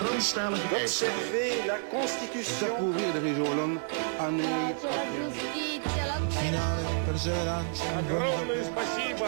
d'observer la Constitution. Огромное спасибо.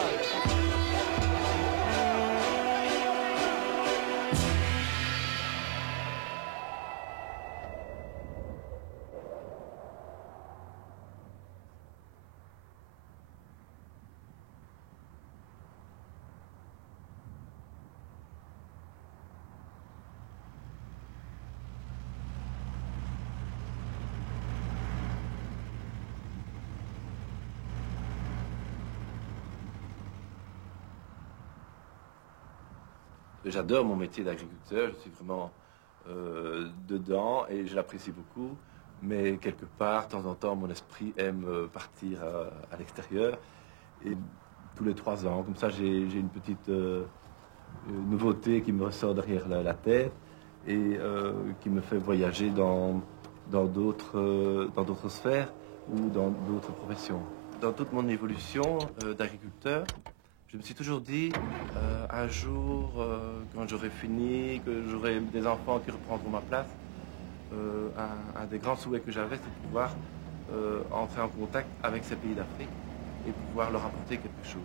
J'adore mon métier d'agriculteur, je suis vraiment dedans et je l'apprécie beaucoup. Mais quelque part, de temps en temps, mon esprit aime partir à l'extérieur. Et tous les 3 ans, comme ça, j'ai une petite nouveauté qui me ressort derrière la tête et qui me fait voyager dans d'autres sphères ou dans d'autres professions. Dans toute mon évolution d'agriculteur, je me suis toujours dit, un jour, quand j'aurai fini, que j'aurai des enfants qui reprendront ma place, un des grands souhaits que j'avais, c'est de pouvoir entrer en contact avec ces pays d'Afrique et pouvoir leur apporter quelque chose.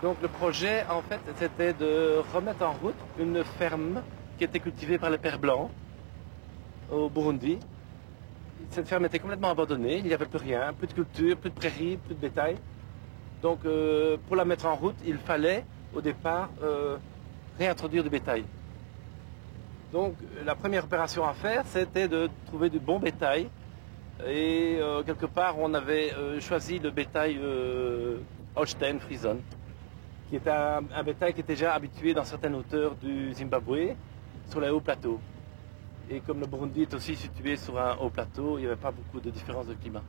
Donc le projet, en fait, c'était de remettre en route une ferme qui était cultivée par les Pères Blancs au Burundi. Cette ferme était complètement abandonnée, il n'y avait plus rien, plus de culture, plus de prairies, plus de bétail. Donc pour la mettre en route, il fallait au départ réintroduire du bétail. Donc la première opération à faire, c'était de trouver du bon bétail. Et quelque part, on avait choisi le bétail Holstein Frison, qui était un bétail qui était déjà habitué dans certaines hauteurs du Zimbabwe, sur les hauts plateaux. Et comme le Burundi est aussi situé sur un haut plateau, il n'y avait pas beaucoup de différence de climat.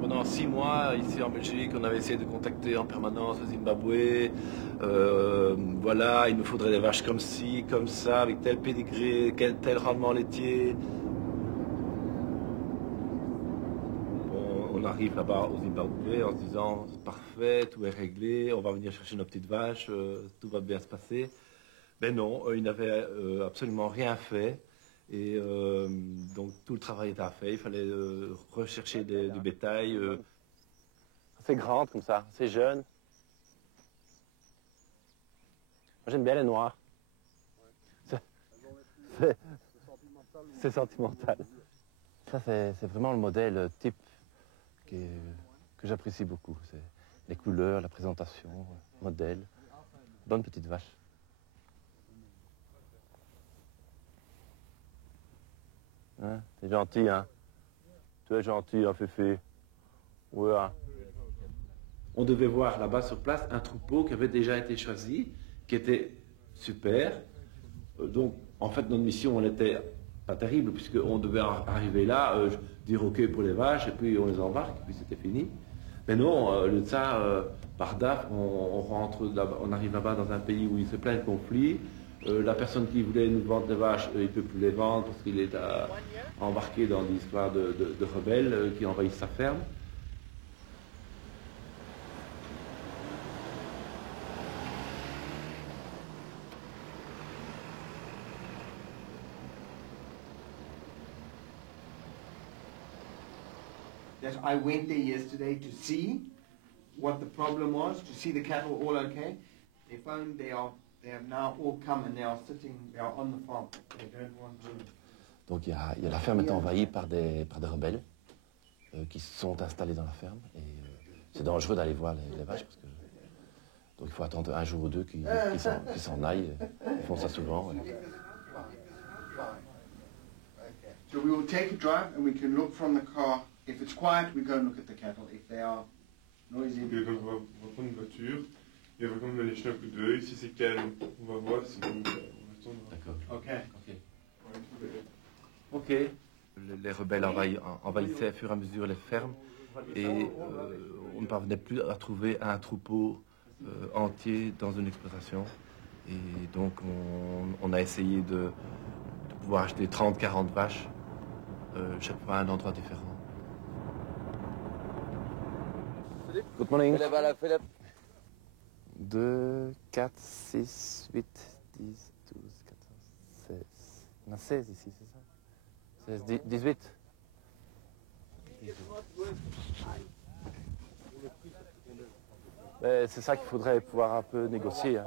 Pendant 6 mois, ici en Belgique, on avait essayé de contacter en permanence le Zimbabwe. Voilà, il nous faudrait des vaches comme ci, comme ça, avec tel pédigré, tel rendement laitier. On arrive là-bas au Zimbabwe en se disant parfait, tout est réglé, on va venir chercher nos petites vaches, tout va bien se passer. Mais non, ils n'avaient absolument rien fait. Et donc tout le travail était à faire. Il fallait rechercher du bétail. C'est grande comme ça, c'est jeune. Moi j'aime bien les noirs. C'est sentimental. Ça c'est vraiment le modèle type que j'apprécie beaucoup. C'est les couleurs, la présentation, le modèle. Bonne petite vache. Hein, t'es gentil, hein? Tu es gentil, hein, Féfé? Ouais. Hein. On devait voir là-bas sur place un troupeau qui avait déjà été choisi, qui était super. Donc, en fait, notre mission, elle était pas terrible, puisqu'on devait arriver là, dire OK pour les vaches, et puis on les embarque, et puis c'était fini. Mais non, au lieu de ça, par DAF, on arrive là-bas dans un pays où il se plein de conflits. La personne qui voulait nous vendre des vaches, il ne peut plus les vendre parce qu'il est embarqué dans des histoires de rebelles qui envahissent sa ferme. That I went there yesterday to see what the problem was, to see the cattle all okay. They found they have now all come and they are on the farm. They don't want to. Donc la ferme est envahie par des rebelles qui se sont installés dans la ferme et c'est dangereux d'aller voir les vaches parce que donc il faut attendre un jour ou deux qu'ils s'en aillent. Ils font ça souvent. So we will take a drive and we can look from the car If it's quiet, we go and look at the cattle. If they are noisy, Ok, donc on va prendre une voiture et on va quand même aller jeter un coup d'œil. Si c'est calme, on va voir, sinon on va attendre. D'accord. okay. Ok. Les rebelles envahissaient au fur et à mesure les fermes et on ne parvenait plus à trouver un troupeau entier dans une exploitation. Et donc on a essayé de pouvoir acheter 30-40 vaches, chaque fois à un endroit différent. Good morning. Philippe. 2, 4, 6, 8, 10, 12, 14, 16. On a 16 ici, c'est ça? 16, 18. C'est ça qu'il faudrait pouvoir un peu négocier. Hein.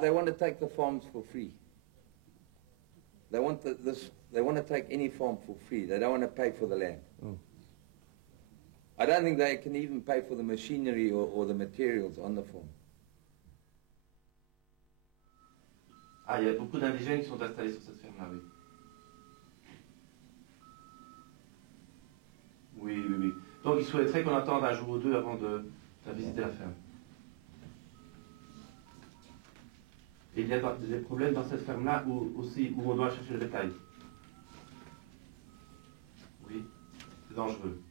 They want to take the farms for free. They want They want to take any farm for free. They don't want to pay for the land. Mm. I don't think they can even pay for the machinery or the materials on the farm. Ah, il y a beaucoup d'indigènes qui sont installés sur cette ferme-là, oui. Oui, oui, oui. Donc ils souhaiteraient qu'on attende un jour ou deux avant de visiter la ferme. Et il y a des problèmes dans cette ferme-là aussi où on doit chercher le bétail. Oui, c'est dangereux.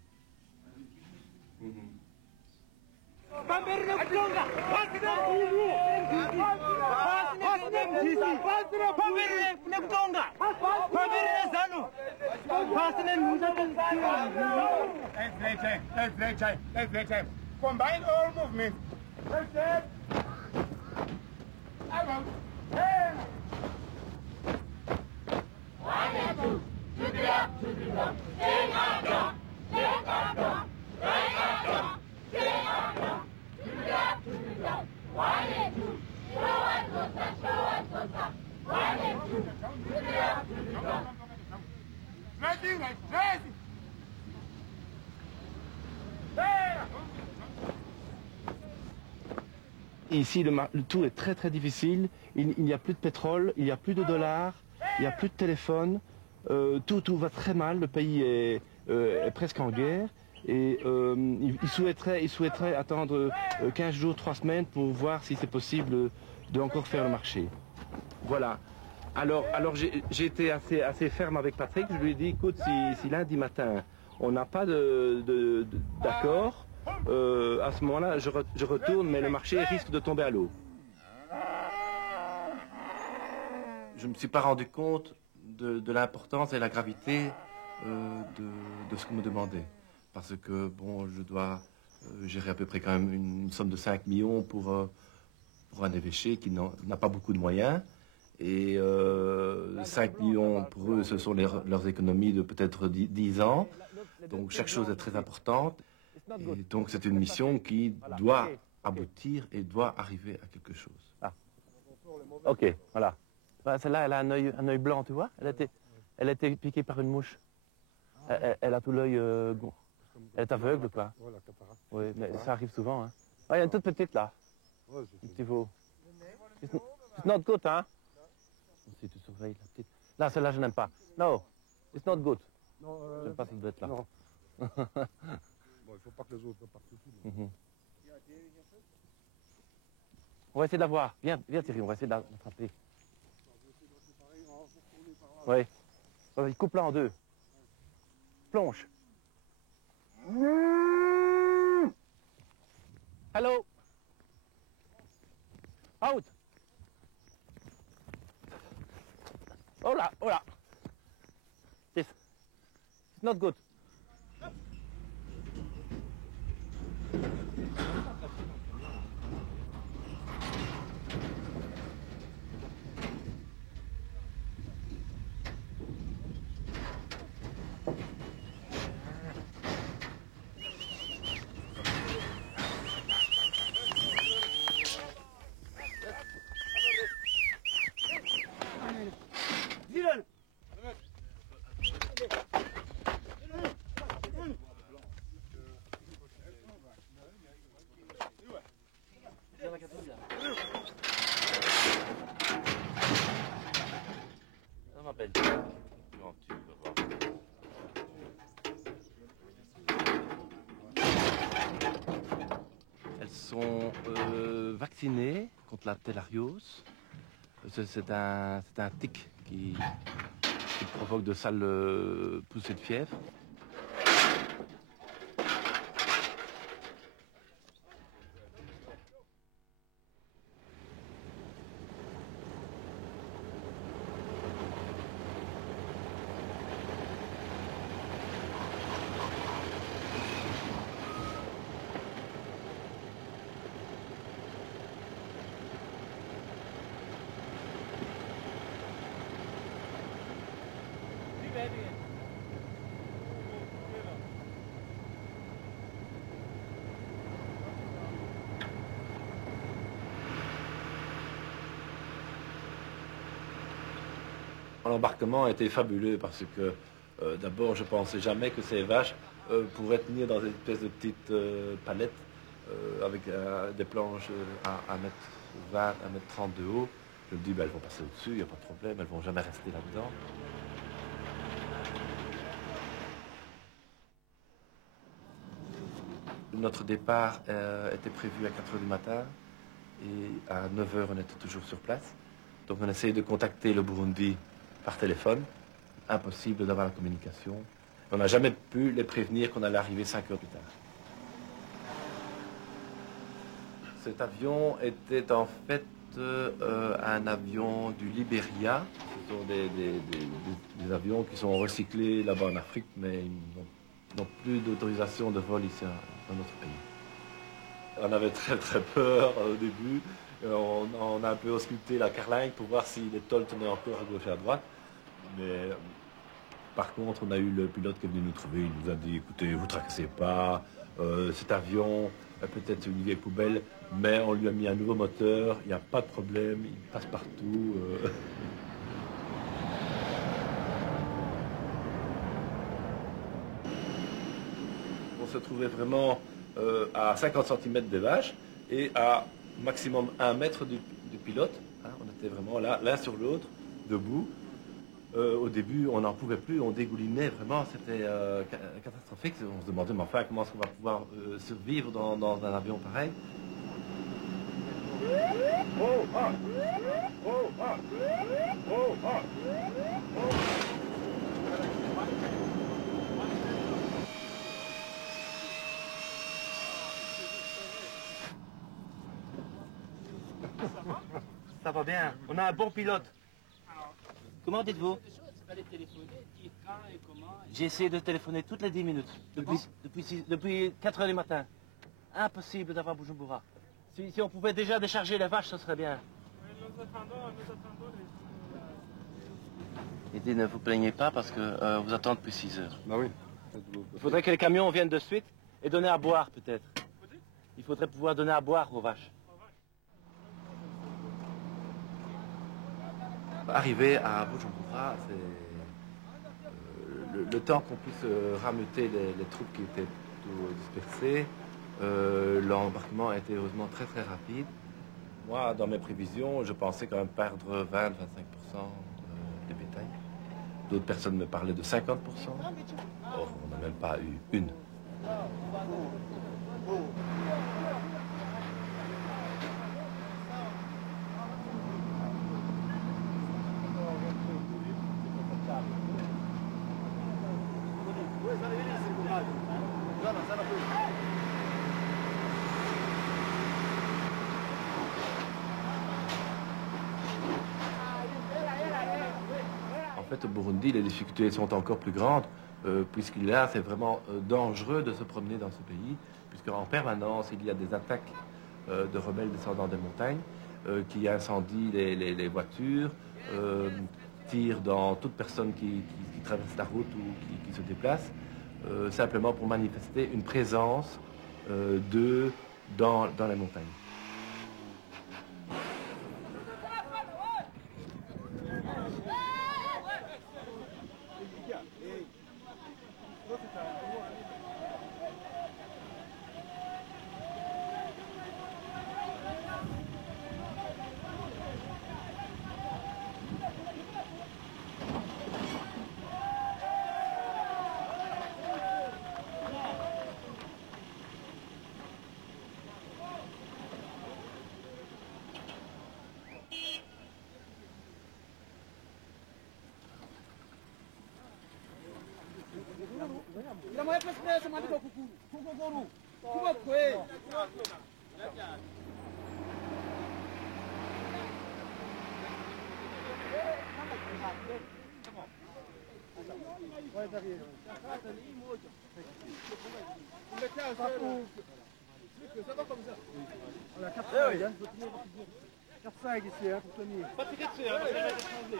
Combine all movements. Ici, le tout est très très difficile. Il n'y a plus de pétrole, il n'y a plus de dollars, il n'y a plus de téléphone. Tout va très mal. Le pays est presque en guerre. Et il souhaiterait attendre 15 jours, 3 semaines pour voir si c'est possible de encore faire le marché. Voilà. Alors j'ai été assez ferme avec Patrick. Je lui ai dit, écoute, si lundi matin on n'a pas d'accord, à ce moment-là, je retourne, mais le marché risque de tomber à l'eau. Je ne me suis pas rendu compte de l'importance et la gravité de ce qu'on me demandait. Parce que, bon, je dois gérer à peu près quand même une somme de 5 millions pour un évêché qui n'a pas beaucoup de moyens. Et 5 millions pour eux, ce sont leurs économies de peut-être 10 ans. Donc chaque chose est très importante. Et donc c'est une mission qui doit aboutir et doit arriver à quelque chose. Ah. Ok, voilà. Celle-là, elle a un œil blanc, tu vois. Elle a été piquée par une mouche. Elle a tout l'œil... elle est aveugle, quoi. Oui, mais ça arrive souvent. Hein. Ah, il y a une toute petite, là. Un petit veau. It's not good, hein. Si tu surveilles la petite. Là, celle-là, je n'aime pas. No, it's not good. J'aime pas cette bête-là. Non. Bon, il ne faut pas que les autres partent tout. On va essayer de la voir. Viens Thierry, on va essayer de l'attraper. Oui. Il coupe là en deux. Plonge. Hello. Out. Oh là, oh là. It's not good. sont vaccinés contre la télariose. C'est un tic qui provoque de sales poussées de fièvre. L'embarquement a été fabuleux parce que d'abord je pensais jamais que ces vaches pourraient tenir dans une espèce de petite palette avec des planches à 1m20, 1m30 de haut. Je me dis elles vont passer au-dessus, il n'y a pas de problème, elles vont jamais rester là-dedans. Notre départ était prévu à 4h du matin et à 9h on était toujours sur place. Donc on essayait de contacter le Burundi par téléphone. Impossible d'avoir la communication. On n'a jamais pu les prévenir qu'on allait arriver 5 heures plus tard. Cet avion était en fait un avion du Libéria. Ce sont des avions qui sont recyclés là-bas en Afrique, mais ils n'ont plus d'autorisation de vol ici dans notre pays. On avait très très peur au début. On a un peu ausculté la carlingue pour voir si les tôles tenaient encore à gauche et à droite. Mais par contre, on a eu le pilote qui est venu nous trouver. Il nous a dit, écoutez, vous ne tracassez pas. Cet avion est peut-être une vieille poubelle, mais on lui a mis un nouveau moteur. Il n'y a pas de problème, il passe partout. On se trouvait vraiment à 50 cm des vaches et à maximum 1 mètre du pilote. Hein, on était vraiment là, l'un sur l'autre, debout. Au début, on n'en pouvait plus, on dégoulinait vraiment, c'était catastrophique. On se demandait, mais enfin, comment est-ce qu'on va pouvoir survivre dans un avion pareil? Ça va bien, on a un bon pilote. Comment dites-vous? J'ai essayé de téléphoner toutes les 10 minutes, depuis 4 heures du matin. Impossible d'avoir Bujumbura. Si on pouvait déjà décharger les vaches, ce serait bien. Et ne vous plaignez pas parce que vous attendez depuis 6 heures. Bah oui. Il faudrait que les camions viennent de suite et donner à boire peut-être. Il faudrait pouvoir donner à boire aux vaches. Arrivé à Bujumbura, c'est le temps qu'on puisse rameuter les troupes qui étaient plutôt dispersées. L'embarquement a été heureusement très très rapide. Moi, dans mes prévisions, je pensais quand même perdre 20-25% des bétails. D'autres personnes me parlaient de 50%. Or, on n'a même pas eu une. En fait, au Burundi, les difficultés sont encore plus grandes, puisque là, c'est vraiment dangereux de se promener dans ce pays, puisqu'en permanence, il y a des attaques de rebelles descendant des montagnes qui incendient les voitures, tirent dans toute personne qui traverse la route ou qui se déplace, simplement pour manifester une présence d'eux dans les montagnes. 4-5 ici, hein, pour tenir. Pas tirer dessus, hein, parce que je vais être tremblé.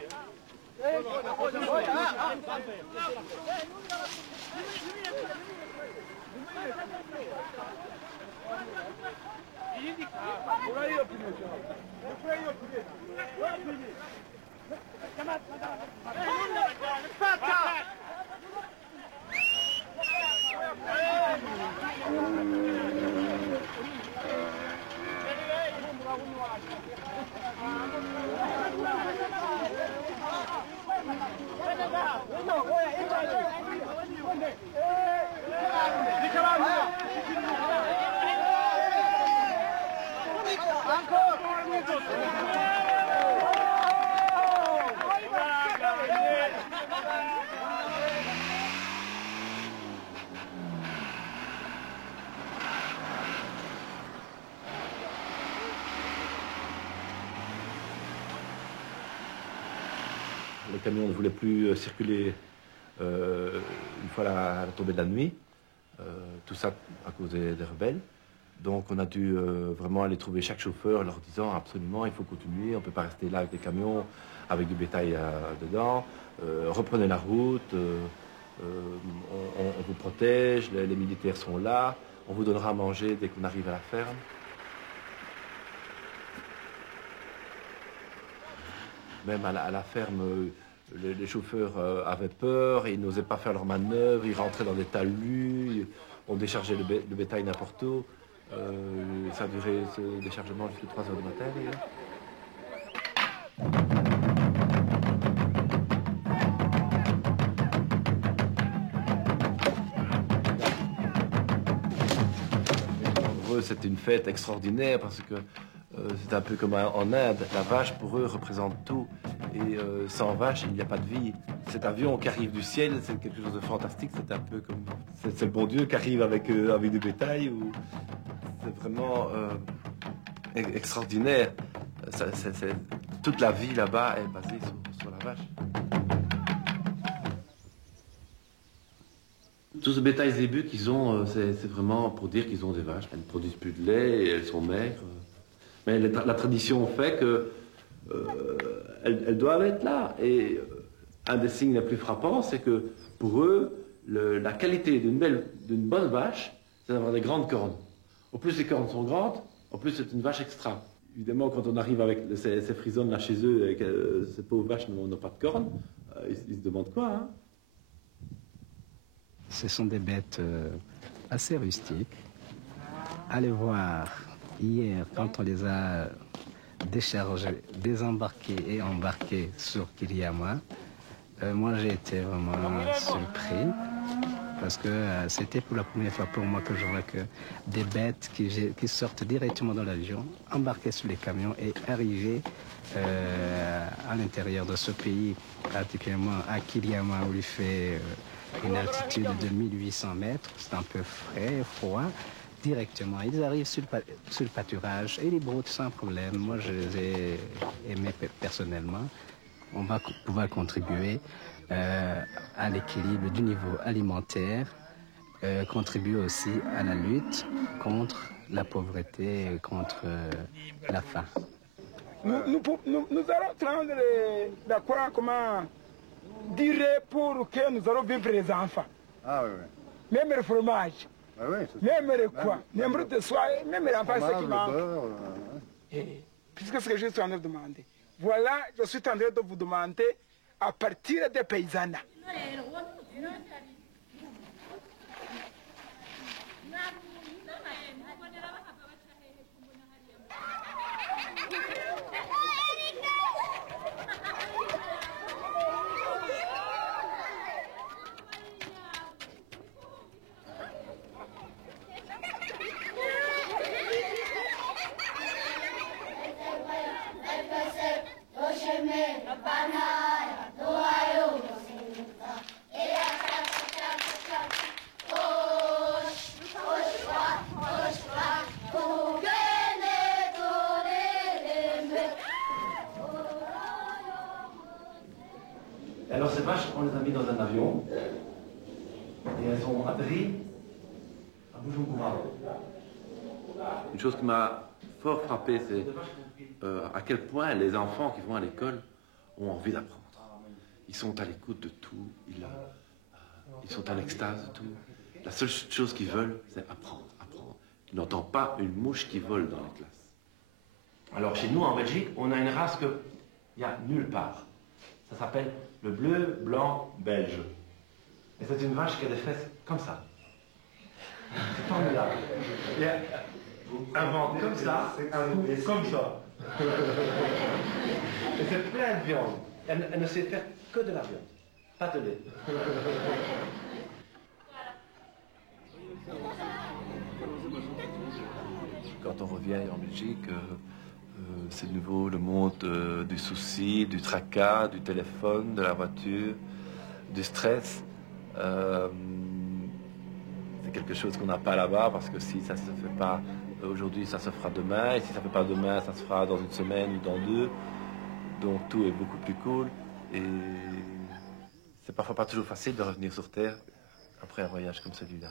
Le camion ne voulait plus circuler une fois la tombée de la nuit, tout ça à cause des rebelles. Donc on a dû vraiment aller trouver chaque chauffeur leur disant absolument il faut continuer, on ne peut pas rester là avec des camions avec du bétail dedans, reprenez la route, on vous protège, les militaires sont là, on vous donnera à manger dès qu'on arrive à la ferme. Même à la ferme, les chauffeurs avaient peur, ils n'osaient pas faire leurs manœuvres, ils rentraient dans des talus, on déchargeait le bétail n'importe où. Ça a duré ce déchargement jusqu'à 3 heures du matin d'ailleurs. Pour eux, c'était une fête extraordinaire parce que c'est un peu comme en Inde. La vache, pour eux, représente tout. Et sans vache, il n'y a pas de vie. Cet avion qui arrive du ciel, c'est quelque chose de fantastique. C'est un peu comme... C'est le bon Dieu qui arrive avec du bétail. C'est vraiment extraordinaire. Toute la vie là-bas est basée sur la vache. Tout ce bétail zébu qu'ils ont, c'est vraiment pour dire qu'ils ont des vaches. Elles ne produisent plus de lait et elles sont maigres. Mais la tradition fait qu'elles doivent être là. Et un des signes les plus frappants, c'est que pour eux, la qualité d'une bonne vache, c'est d'avoir des grandes cornes. Au plus les cornes sont grandes, au plus c'est une vache extra. Évidemment, quand on arrive avec ces frisonnes là chez eux et que ces pauvres vaches n'ont pas de cornes, ils se demandent quoi, hein? Ce sont des bêtes assez rustiques. Allez voir, hier, quand on les a déchargés, désembarqués et embarqués sur Kiriama, moi j'ai été vraiment surpris parce que c'était pour la première fois pour moi que je vois que des bêtes qui sortent directement de l'avion, embarquées sur les camions et arrivées à l'intérieur de ce pays, particulièrement à Kiriama où il fait une altitude de 1800 mètres, c'est un peu frais, froid. Directement, ils arrivent sur le pâturage et les broutent sans problème. Moi, je les ai aimés personnellement. On va pouvoir contribuer à l'équilibre du niveau alimentaire, contribuer aussi à la lutte contre la pauvreté et contre la faim. Nous allons prendre d'accord comment dire pour que nous allons vivre les enfants. Ah oui, oui. Même le fromage. Ah oui, même le quoi, même de soie, même les enfants, c'est qui manque. Puisque ce que je suis en train de demander. Voilà, je suis en train de vous demander à partir des paysannes. Doa eu, Alors ces vaches, on les a mis dans un avion et elles ont atterri à Bujumbura. Une chose qui m'a fort frappé, c'est à quel point les enfants qui vont à l'école ont envie d'apprendre. Ils sont à l'écoute de tout, ils sont à l'extase de tout. La seule chose qu'ils veulent, c'est apprendre, apprendre. Ils n'entendent pas une mouche qui vole dans les classes. Alors chez nous, en Belgique, on a une race qu'il n'y a nulle part. Ça s'appelle le bleu blanc belge. Et c'est une vache qui a des fesses comme ça. C'est formidable. Un ventre comme ça, un cou comme ça. Et c'est plein de viande. Elle ne sait faire que de la viande, pas de lait. Quand on revient en Belgique, c'est de nouveau le monde du souci, du tracas, du téléphone, de la voiture, du stress. C'est quelque chose qu'on n'a pas là-bas parce que si ça ne se fait pas aujourd'hui, ça se fera demain. Et si ça ne se fait pas demain, ça se fera dans une semaine ou dans 2. Donc tout est beaucoup plus cool. Et c'est parfois pas toujours facile de revenir sur Terre après un voyage comme celui-là.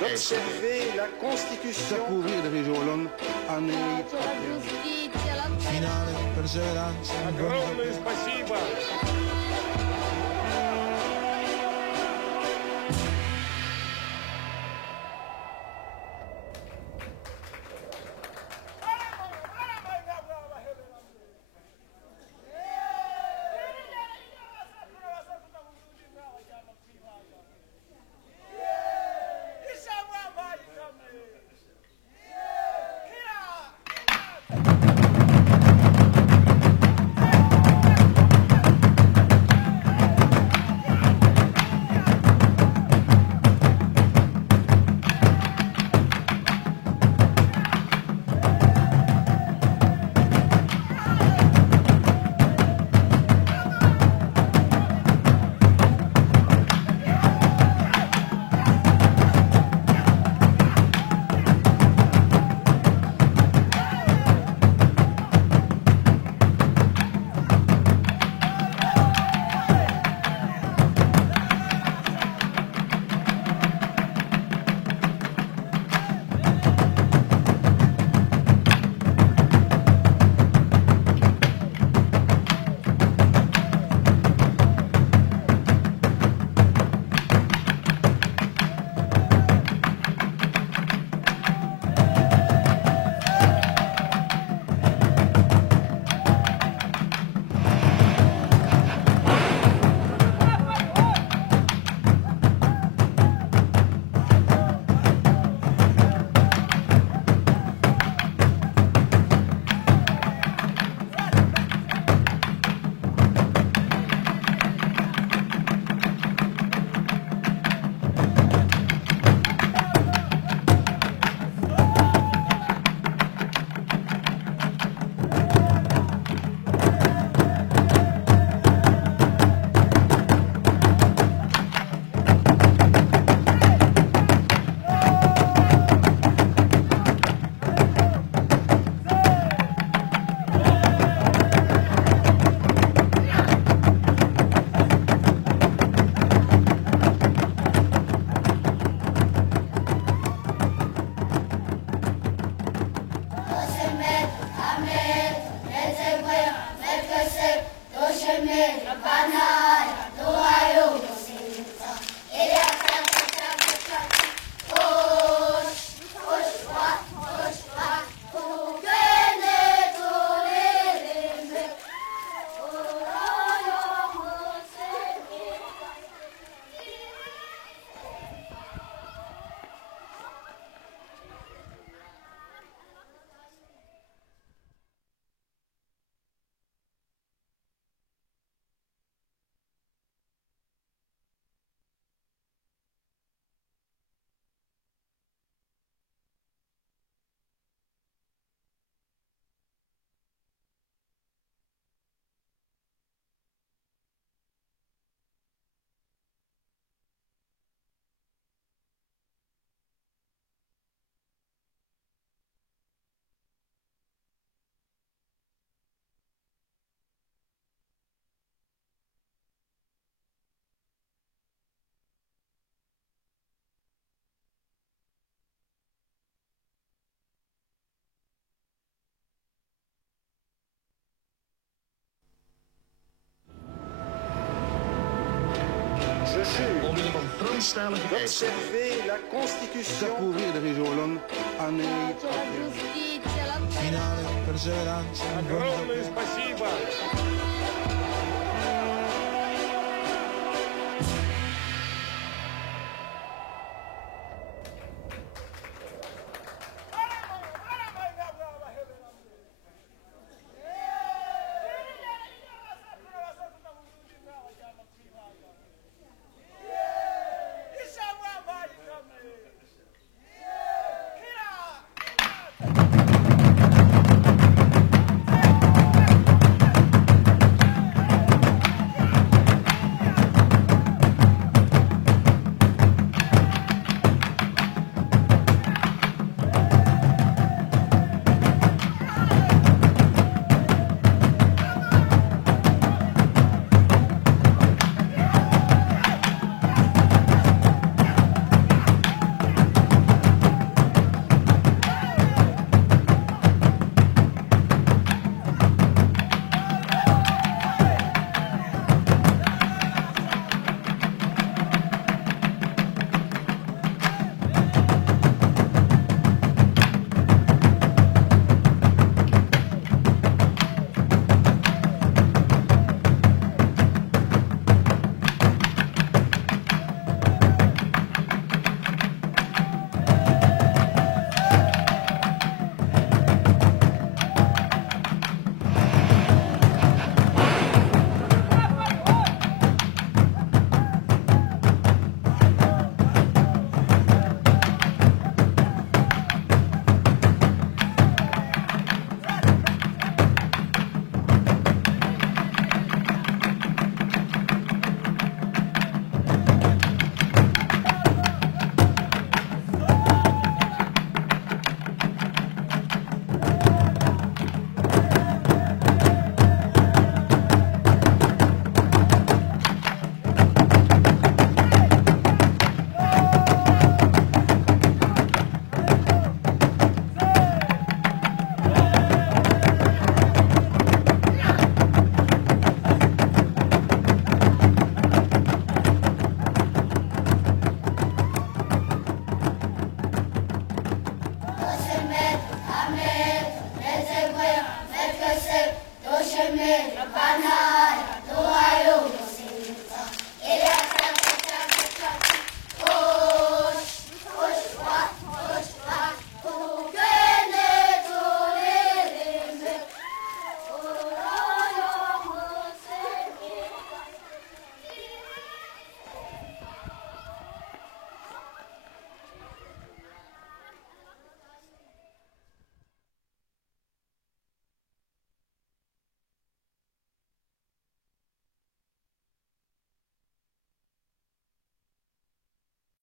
D'observer la Constitution. Couvrir de région Hollande, année. Finale, perseveranza. Огромное спасибо! Onstijlige d'observer la constitution. Découvrir de Rijolan, année. Finale, perseveranza. Огромное спасибо.